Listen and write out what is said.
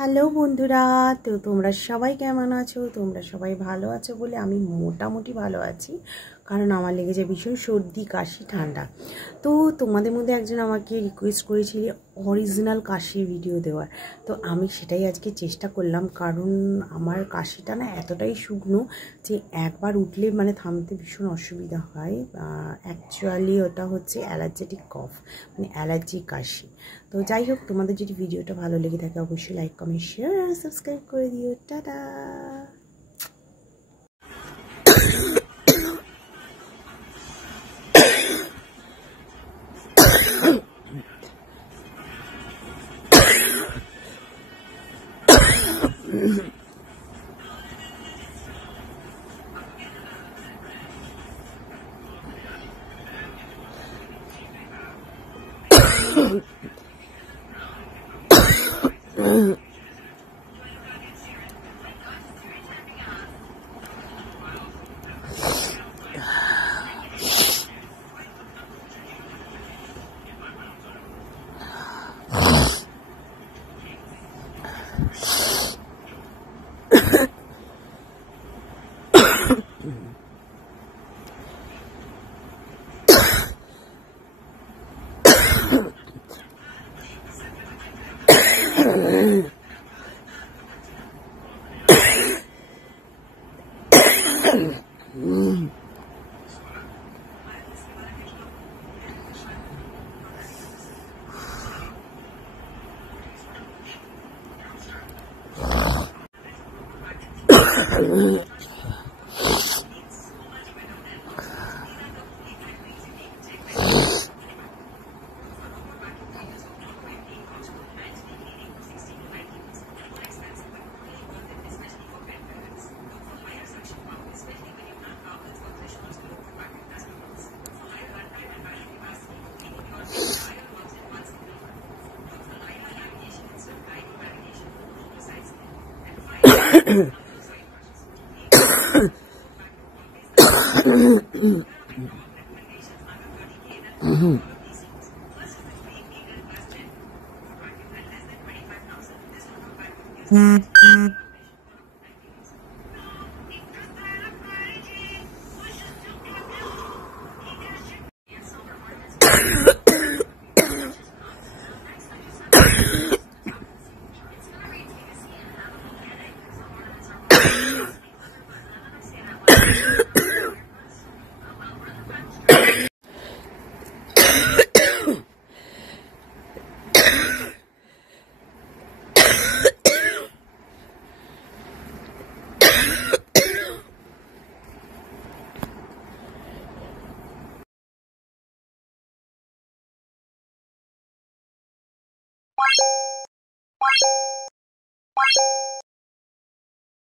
হ্যালো বন্ধুরা, তো তোমরা সবাই কেমন আছো? তোমরা সবাই ভালো আছো বলে আমি মোটামুটি ভালো আছি, কারণ আমার লেগেছে ভীষণ সর্দি, কাশি, ঠান্ডা। তো তোমাদের মধ্যে একজন আমাকে রিকোয়েস্ট করেছিল অরিজিনাল কাশির ভিডিও দেওয়ার, তো আমি সেটাই আজকে চেষ্টা করলাম। কারণ আমার কাশিটা না এতটাই শুকনো যে একবার উঠলে মানে থামতে ভীষণ অসুবিধা হয়। অ্যাকচুয়ালি ওটা হচ্ছে অ্যালার্জেটিক কফ, মানে অ্যালার্জি কাশি। তো যাই হোক, তোমাদের যদি ভিডিওটা ভালো লেগে থাকে অবশ্যই লাইক, কমেন্ট, শেয়ার আর সাবস্ক্রাইব করে দিও। টাটা।